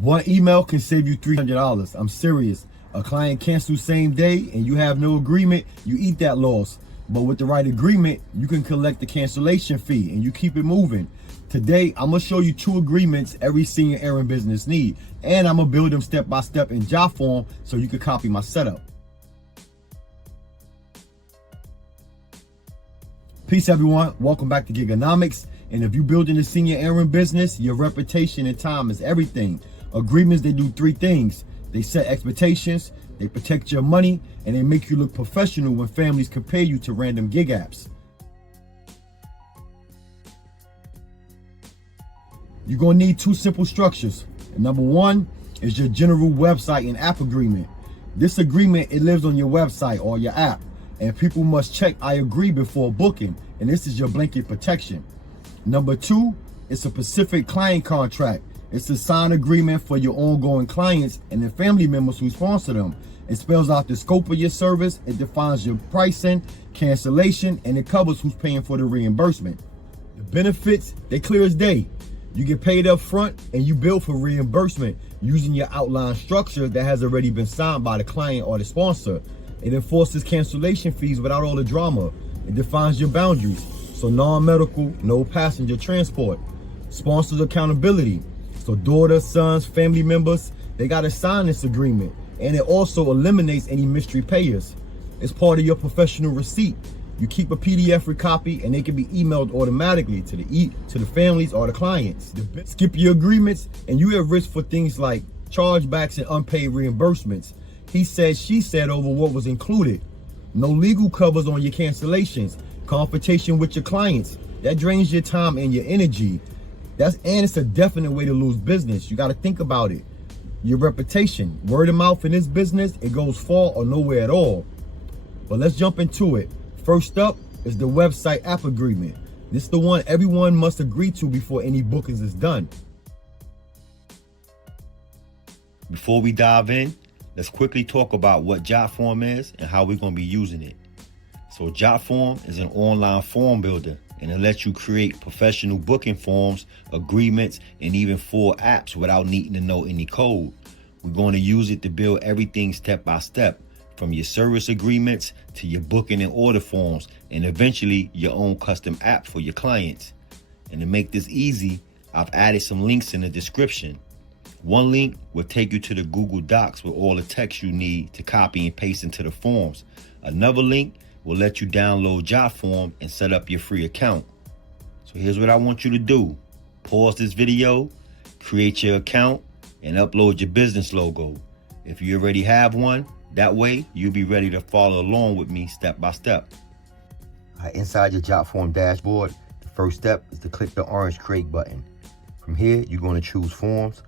One email can save you $300. I'm serious. A client cancels same day and you have no agreement, you eat that loss. But with the right agreement, you can collect the cancellation fee and you keep it moving. Today, I'm gonna show you 2 agreements every senior errand business need. And I'm gonna build them step by step in Jotform so you can copy my setup. Peace everyone, welcome back to Giganomics. And if you're building a senior errand business, your reputation and time is everything. Agreements, they do 3 things. They set expectations, they protect your money, and they make you look professional when families compare you to random gig apps. You're gonna need 2 simple structures. And number 1 is your general website and app agreement. This agreement, it lives on your website or your app, and people must check I agree before booking, and this is your blanket protection. Number 2, it's a specific client contract. It's a signed agreement for your ongoing clients and the family members who sponsor them. It spells out the scope of your service, it defines your pricing, cancellation, and it covers who's paying for the reimbursement. The benefits, they clear as day. You get paid up front and you bill for reimbursement using your outline structure that has already been signed by the client or the sponsor. It enforces cancellation fees without all the drama. It defines your boundaries. So non-medical, no passenger transport. Sponsors accountability. So daughters, sons, family members, they gotta sign this agreement. And it also eliminates any mystery payers. It's part of your professional receipt. You keep a PDF copy and they can be emailed automatically to the families or the clients. Skip your agreements and you at risk for things like chargebacks and unpaid reimbursements. He said, she said over what was included. No legal covers on your cancellations. Confrontation with your clients. That drains your time and your energy. And it's a definite way to lose business. You got to think about it. Your reputation, word of mouth in this business, it goes far or nowhere at all. But let's jump into it. First up is the website app agreement. This is the one everyone must agree to before any bookings is done. Before we dive in, let's quickly talk about what Jotform is and how we're going to be using it. So Jotform is an online form builder, and it lets you create professional booking forms, agreements, and even full apps without needing to know any code. We're going to use it to build everything step by step, from your service agreements to your booking and order forms, and eventually your own custom app for your clients. And to make this easy, I've added some links in the description. One link will take you to the Google Docs with all the text you need to copy and paste into the forms. Another link will let you download Jotform and set up your free account. So here's what I want you to do. Pause this video, create your account, and upload your business logo. If you already have one, that way you'll be ready to follow along with me step by step. Inside your Jotform dashboard, the first step is to click the orange create button. From here, you're going to choose forms,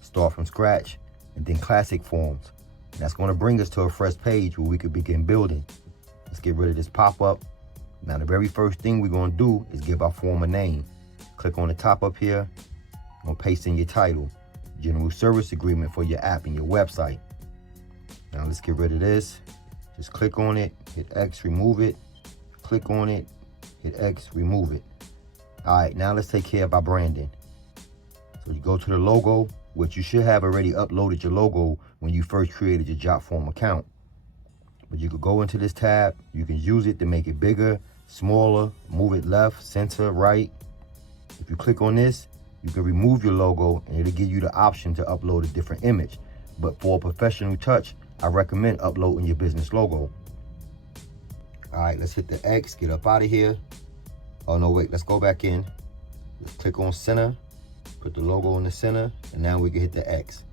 start from scratch, and then classic forms. That's going to bring us to a fresh page where we could begin building. Let's get rid of this pop-up. Now the very first thing we're going to do is give our form a name. Click on the top up here. I'm going to paste in your title, general service agreement for your app and your website. Now let's get rid of this. Just click on it, hit X, remove it. Click on it, hit X, remove it. All right, now let's take care of our branding. So you go to the logo, which you should have already uploaded your logo when you first created your Jotform account. But you could go into this tab, you can use it to make it bigger, smaller, move it left, center, right. If you click on this, you can remove your logo and it'll give you the option to upload a different image. But for a professional touch, I recommend uploading your business logo. All right, let's hit the X, get up out of here. Oh no, wait, let's go back in. Let's click on center, put the logo in the center, and now we can hit the X.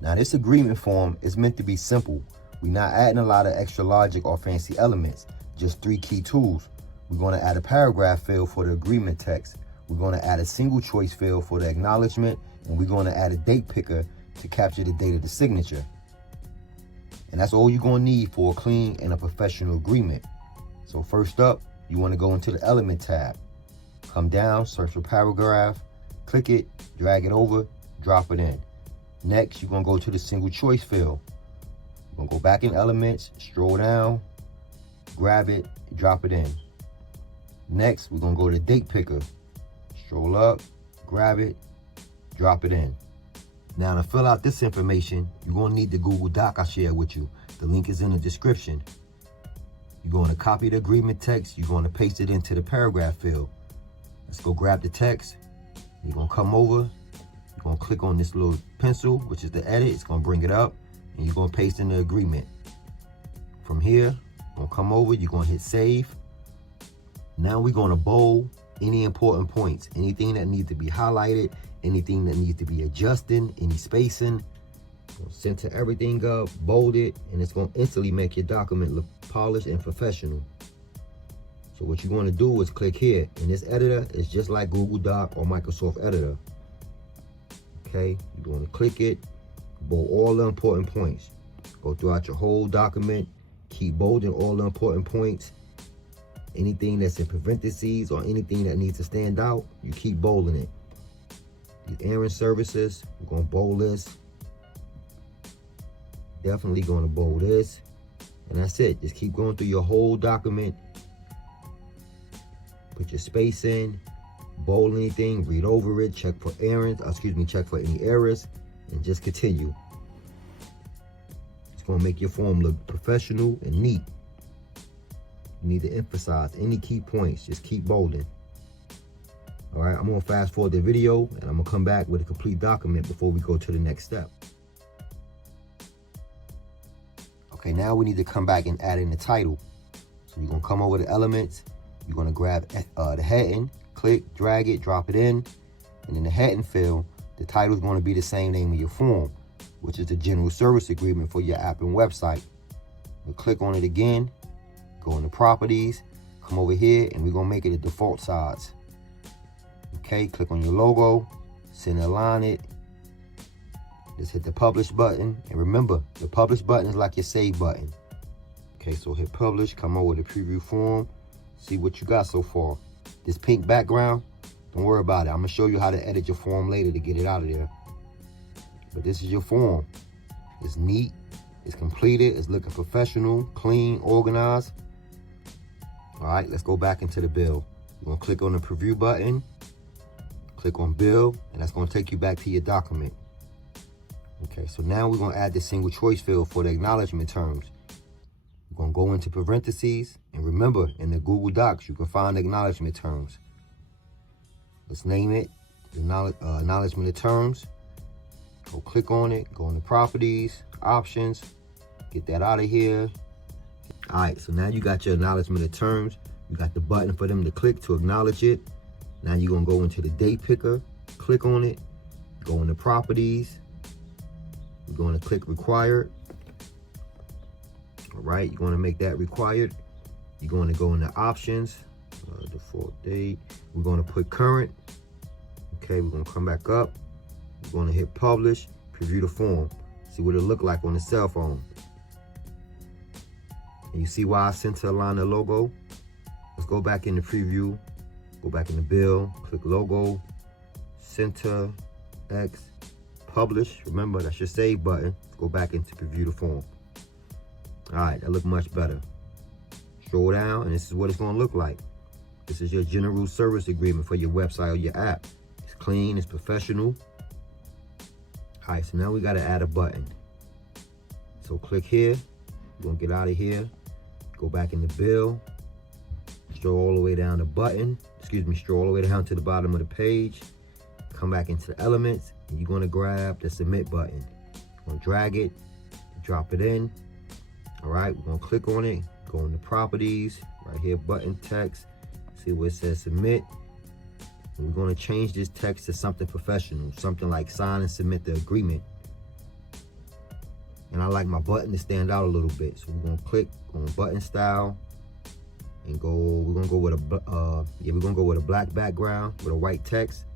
Now this agreement form is meant to be simple. We're not adding a lot of extra logic or fancy elements, just 3 key tools. We're going to add a paragraph field for the agreement text. We're going to add a single choice field for the acknowledgement, and we're going to add a date picker to capture the date of the signature. And that's all you're going to need for a clean and a professional agreement. So first up, you want to go into the element tab. Come down, search for paragraph, click it, drag it over, drop it in. Next, you're going to go to the single choice field. You're going to go back in elements, scroll down, grab it, drop it in. Next, we're going to go to date picker. Scroll up, grab it, drop it in. Now to fill out this information, you're gonna need the Google Doc I shared with you. The link is in the description. You're going to copy the agreement text. You're going to paste it into the paragraph field. Let's go grab the text. You're going to come over. You're going to click on this little pencil, which is the edit. It's going to bring it up, and you're going to paste in the agreement. From here, you're going to come over. You're going to hit save. Now we're going to bold any important points, anything that needs to be highlighted, anything that needs to be adjusted, any spacing. Center everything up, bold it, and it's going to instantly make your document look polished and professional. So what you're going to do is click here, and this editor is just like Google Doc or Microsoft Editor. Okay, you're going to click it, bold all the important points. Go throughout your whole document, keep bolding all the important points. Anything that's in parentheses or anything that needs to stand out, you keep bolding it. These errand services, we're going to bold this. Definitely going to bold this, and that's it. Just keep going through your whole document. Put your space in, bold anything, read over it, check for errands, check for any errors, and just continue. It's going to make your form look professional and neat. You need to emphasize any key points. Just keep bolding. All right, I'm going to fast forward the video, and I'm going to come back with a complete document before we go to the next step. Okay, now we need to come back and add in the title. So you're gonna come over to elements, you're gonna grab the heading, click, drag it, drop it in, and in the heading field, the title is gonna be the same name of your form, which is the general service agreement for your app and website. We'll click on it again, go into properties, come over here, and we're gonna make it a default size. Okay, click on your logo, center align it, just hit the publish button, and remember, the publish button is like your save button. Okay, so hit publish, come over to preview form, see what you got so far. This pink background, don't worry about it. I'm gonna show you how to edit your form later to get it out of there. But this is your form. It's neat, it's completed, it's looking professional, clean, organized. All right, let's go back into the bill. You're gonna click on the preview button, click on bill, and that's gonna take you back to your document. Okay, so now we're gonna add the single choice field for the acknowledgement terms. We're gonna go into parentheses, and remember, in the Google Docs, you can find acknowledgement terms. Let's name it acknowledgement of terms. Go click on it, go into properties, options, get that out of here. All right, so now you got your acknowledgement of terms. You got the button for them to click to acknowledge it. Now you're gonna go into the date picker, click on it, go into properties. You're going to click required. All right, you're going to make that required. You're going to go into options, default date. We're going to put current. Okay, we're going to come back up. We're going to hit publish, preview the form. See what it look like on the cell phone. And you see why I center align the logo? Let's go back in the preview, go back in the bill, click logo, center, X, publish. Remember, that's your save button. Go back into preview the form. All right, that look much better. Scroll down, and this is what it's gonna look like. This is your general service agreement for your website or your app. It's clean, it's professional. All right, so now we gotta add a button. So click here, we're gonna get out of here, go back in the bill, scroll all the way down the button, scroll all the way down to the bottom of the page, come back into the elements, and you're gonna grab the submit button. You're gonna drag it, drop it in. All right, we're gonna click on it, go into properties, right here, button text, see where it says submit. And we're gonna change this text to something professional, something like sign and submit the agreement. And I like my button to stand out a little bit. So we're gonna click on button style and we're gonna go with a black background with a white text.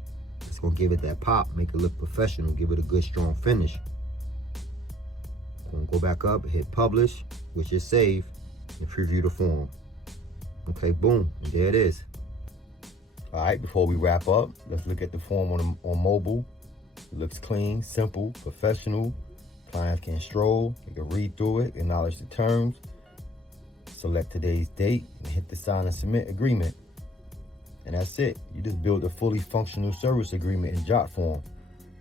It's gonna give it that pop, make it look professional, give it a good strong finish. Gonna go back up, hit publish, which is save, and preview the form. Okay, boom, and there it is. All right, before we wrap up, let's look at the form on mobile. It looks clean, simple, professional. Clients can stroll, they can read through it, acknowledge the terms, select today's date, and hit the sign and submit agreement. And that's it. You just built a fully functional service agreement in Jotform.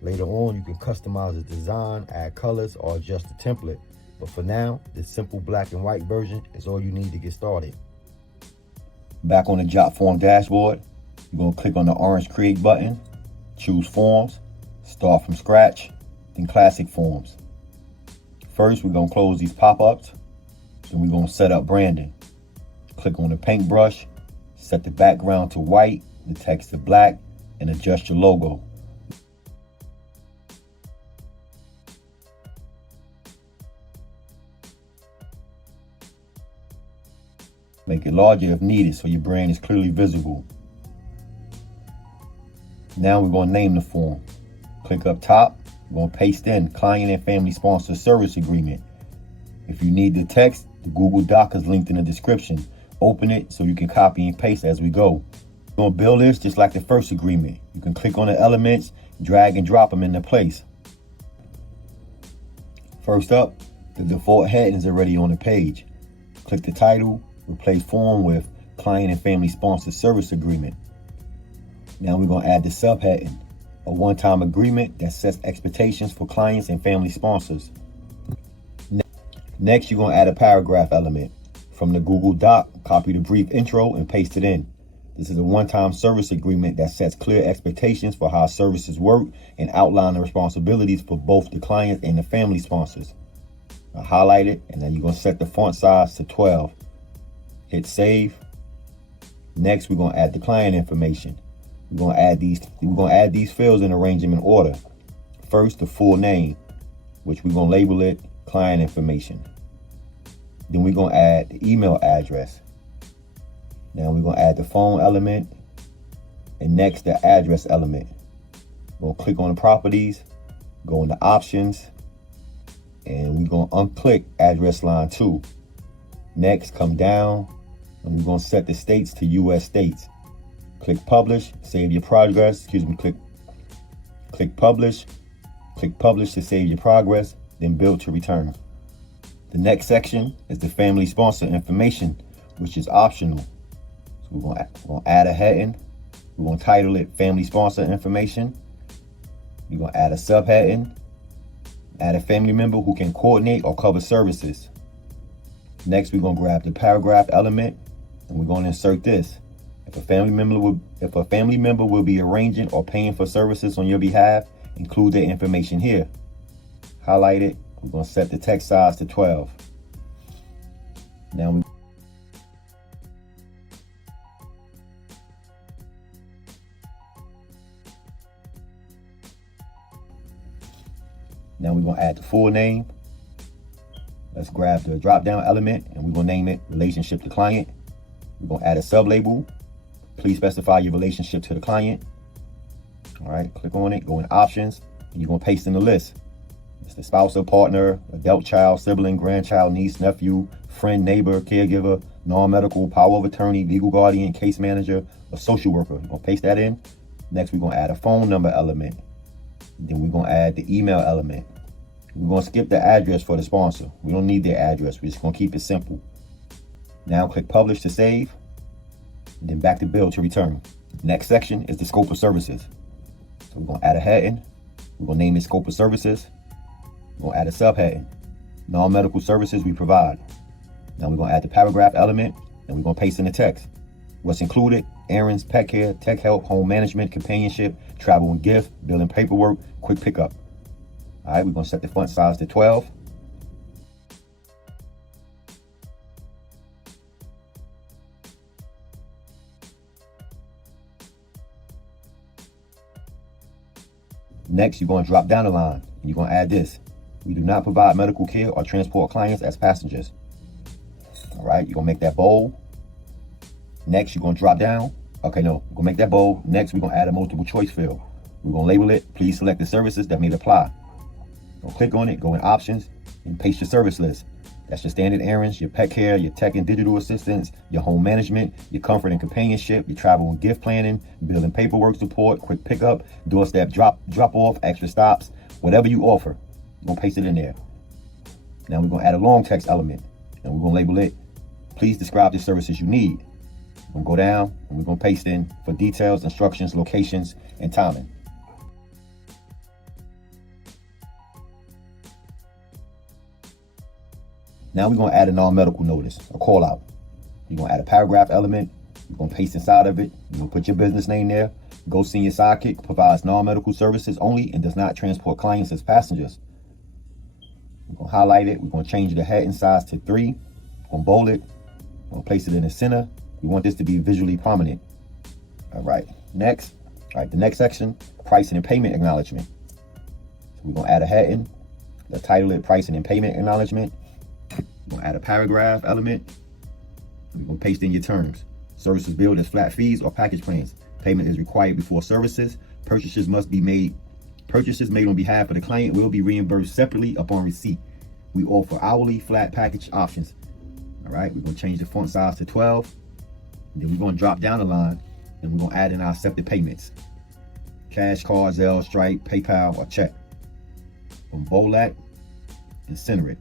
Later on, you can customize the design, add colors, or adjust the template. But for now, this simple black and white version is all you need to get started. Back on the Jotform dashboard, you're going to click on the orange Create button, choose Forms, Start from Scratch, then Classic Forms. First, we're going to close these pop-ups, then we're going to set up branding. Click on the paintbrush, set the background to white, the text to black, and adjust your logo. Make it larger if needed so your brand is clearly visible. Now we're going to name the form. Click up top, we're going to paste in Client and Family Sponsor Service Agreement. If you need the text, the Google Doc is linked in the description. Open it so you can copy and paste as we go. We're going to build this just like the first agreement. You can click on the elements, drag and drop them into place. First up, the default heading is already on the page. Click the title, replace form with Client and Family Sponsor Service Agreement. Now we're going to add the subheading, a one-time agreement that sets expectations for clients and family sponsors. Next, you're going to add a paragraph element. From the Google Doc, copy the brief intro and paste it in. This is a one-time service agreement that sets clear expectations for how services work and outline the responsibilities for both the client and the family sponsors. Now highlight it, and then you're going to set the font size to 12. Hit save. Next, we're going to add the client information. We're going to add these fields and arrange them in order. First, the full name, which we're going to label it client information. Then we're going to add the email address. Now we're going to add the phone element, and next the address element. We're going to click on the properties, go into options, and we're going to unclick address line 2. Next, come down, and we're going to set the states to US states. Click publish, save your progress. Click publish to save your progress, then build to return. The next section is the family sponsor information, which is optional. So we're going to add a heading. We're going to title it Family Sponsor Information. We're going to add a subheading. Add a family member who can coordinate or cover services. Next, we're going to grab the paragraph element, and we're going to insert this. If a family member will be arranging or paying for services on your behalf, include their information here. Highlight it. We're going to set the text size to 12. Now we're going to add the full name. Let's grab the drop-down element, and we're going to name it Relationship to Client. We're going to add a sub-label. Please specify your relationship to the client. All right, click on it, go in options, and you're going to paste in the list. It's the spouse or partner, adult child, sibling, grandchild, niece, nephew, friend, neighbor, caregiver, non-medical, power of attorney, legal guardian, case manager, or social worker. You're going to paste that in. Next, we're going to add a phone number element. Then we're going to add the email element. We're going to skip the address for the sponsor. We don't need their address. We're just going to keep it simple. Now click publish to save, and then back to build to return. Next section is the scope of services. So we're going to add a heading. We're going to name it scope of services. We're going to add a subheading, non-medical services we provide. Now we're going to add the paragraph element, and we're going to paste in the text. What's included: errands, pet care, tech help, home management, companionship, travel and gift, billing, paperwork, quick pickup. All right, we're going to set the font size to 12. Next, you're going to drop down the line, and you're going to add this. We do not provide medical care or transport clients as passengers. All right, you're going to make that bold. Next, you're going to drop down. Okay, no, we're going to make that bold. Next, we're going to add a multiple choice field. We're going to label it, please select the services that may apply. Go click on it, go in options, and paste your service list. That's your standard errands, your pet care, your tech and digital assistance, your home management, your comfort and companionship, your travel and gift planning, billing paperwork support, quick pickup, doorstep drop off, extra stops, whatever you offer. We're going to paste it in there. Now we're going to add a long text element, and we're going to label it, please describe the services you need. We're going to go down, and we're going to paste in for details, instructions, locations, and timing. Now we're going to add a non-medical notice, a call out. You're going to add a paragraph element. You're going to paste inside of it. You're going to put your business name there. Go Senior Sidekick provides non-medical services only and does not transport clients as passengers. We're going to highlight it. We're going to change the heading size to 3. We're going to bold it. We're going to place it in the center. We want this to be visually prominent. All right. Next. All right. The next section, pricing and payment acknowledgement. So we're going to add a heading. Let's title it pricing and payment acknowledgement. We're going to add a paragraph element. We're going to paste in your terms. Services billed as flat fees or package plans. Payment is required before services. Purchases made on behalf of the client will be reimbursed separately upon receipt. We offer hourly flat package options. All right, we're going to change the font size to 12. And then we're going to drop down the line and we're going to add in our accepted payments. Cash, card, Zelle, Stripe, PayPal, or check. We're going to bold that and center it.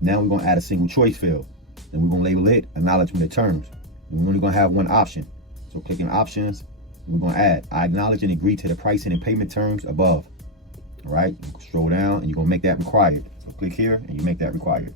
Now we're going to add a single choice field. And we're going to label it acknowledgement of terms. And we're only going to have one option. So clicking options, we're going to add, I acknowledge and agree to the pricing and payment terms above. All right, scroll down and you're going to make that required. So click here and you make that required.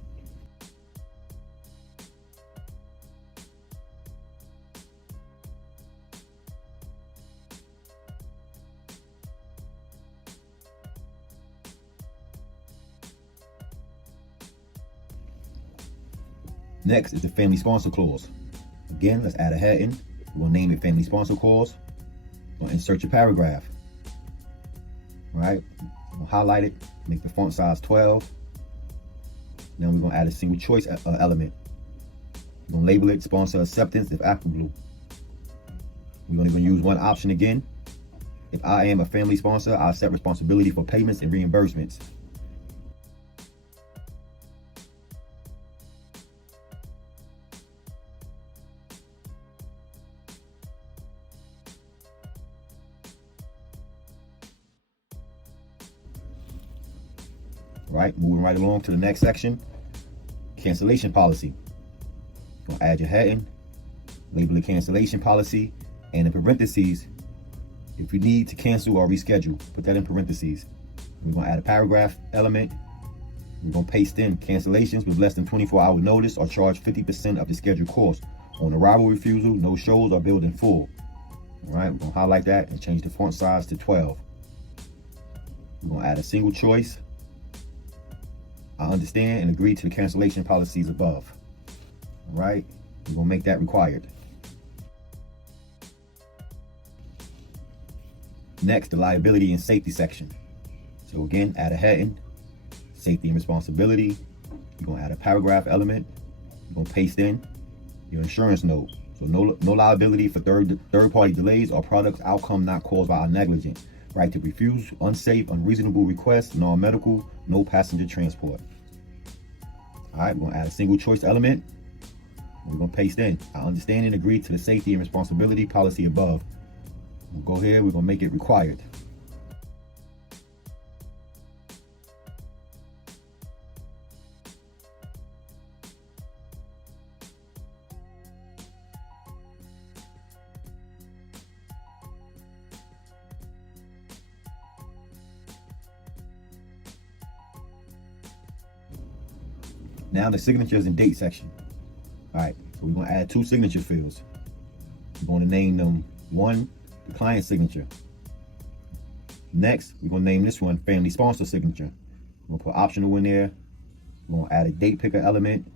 Next is the family sponsor clause. Again, let's add a heading. We're going to name it family sponsor clause. We're going to insert your paragraph. All right, we'll highlight it, make the font size 12. Now we're going to add a single choice element. We're going to label it sponsor acceptance if applicable. We're only going to use one option again. If I am a family sponsor, I accept responsibility for payments and reimbursements. Right, moving right along to the next section, cancellation policy. You're gonna add your heading, label it cancellation policy, and in parentheses, if you need to cancel or reschedule, put that in parentheses. We're gonna add a paragraph element. We're gonna paste in cancellations with less than 24-hour notice or charge 50% of the scheduled cost. On arrival refusal, no shows are billed in full. All right, we're gonna highlight that and change the font size to 12. We're gonna add a single choice. I understand and agree to the cancellation policies above. All right, we're gonna make that required. Next, the liability and safety section. So again, add a heading, safety and responsibility. You're gonna add a paragraph element. You're gonna paste in your insurance note. So no liability for third-party delays or product outcome not caused by our negligence. Right to refuse unsafe, unreasonable requests, non-medical, no passenger transport. All right, we're gonna add a single choice element. We're gonna paste in, I understand and agree to the safety and responsibility policy above. We'll go here, we're gonna make it required. Now the signatures and date section. All right, so we're gonna add 2 signature fields. We're gonna name them, one, the client signature. Next, we're gonna name this one family sponsor signature. We're gonna put optional in there. We're gonna add a date picker element,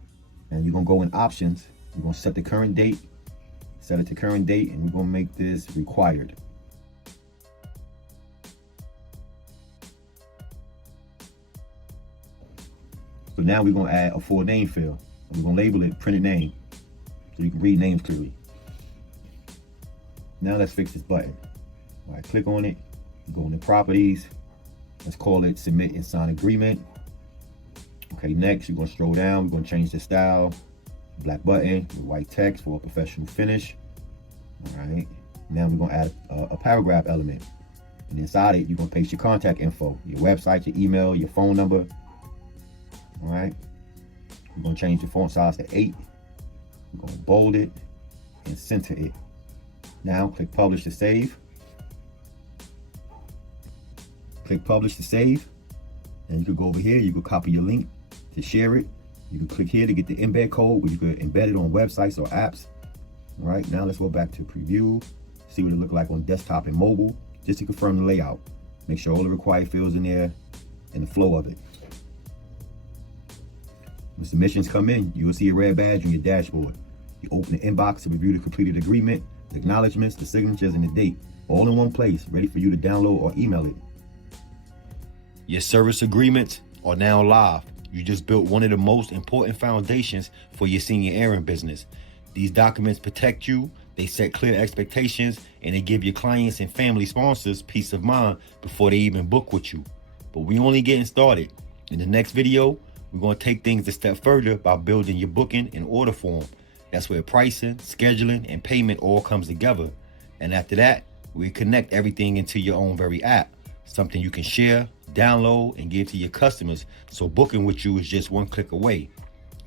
and you're gonna go in options. We're gonna set the current date, set it to current date, and we're gonna make this required. So now we're gonna add a full name field. We're gonna label it printed name, so you can read names clearly. Now let's fix this button. All right, click on it, go into properties. Let's call it submit and sign agreement. Okay, next you're gonna scroll down. We're gonna change the style, black button with white text for a professional finish. All right, now we're gonna add a paragraph element. And inside it, you're gonna paste your contact info, your website, your email, your phone number. All right, we're gonna change the font size to 8. We're gonna bold it and center it. Now click publish to save. Click publish to save. And you could go over here, you could copy your link to share it. You can click here to get the embed code, where you could embed it on websites or apps. All right, now let's go back to preview, see what it look like on desktop and mobile, just to confirm the layout. Make sure all the required fields in there and the flow of it. When submissions come in, you will see a red badge on your dashboard. You open the inbox to review the completed agreement, the acknowledgments, the signatures, and the date, all in one place, ready for you to download or email it. Your service agreements are now live. You just built one of the most important foundations for your senior errand business. These documents protect you, they set clear expectations, and they give your clients and family sponsors peace of mind before they even book with you. But we only getting started. In the next video, we're going to take things a step further by building your booking and order form. That's where pricing, scheduling, and payment all comes together. And after that, we connect everything into your own very app, something you can share, download, and give to your customers, so booking with you is just one click away.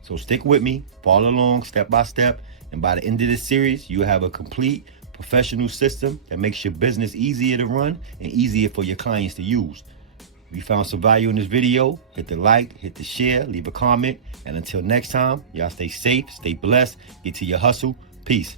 So stick with me, follow along step by step, and by the end of this series, you'll have a complete professional system that makes your business easier to run and easier for your clients to use. If you found some value in this video, hit the like, hit the share, leave a comment, and until next time, y'all stay safe, stay blessed, get to your hustle. Peace.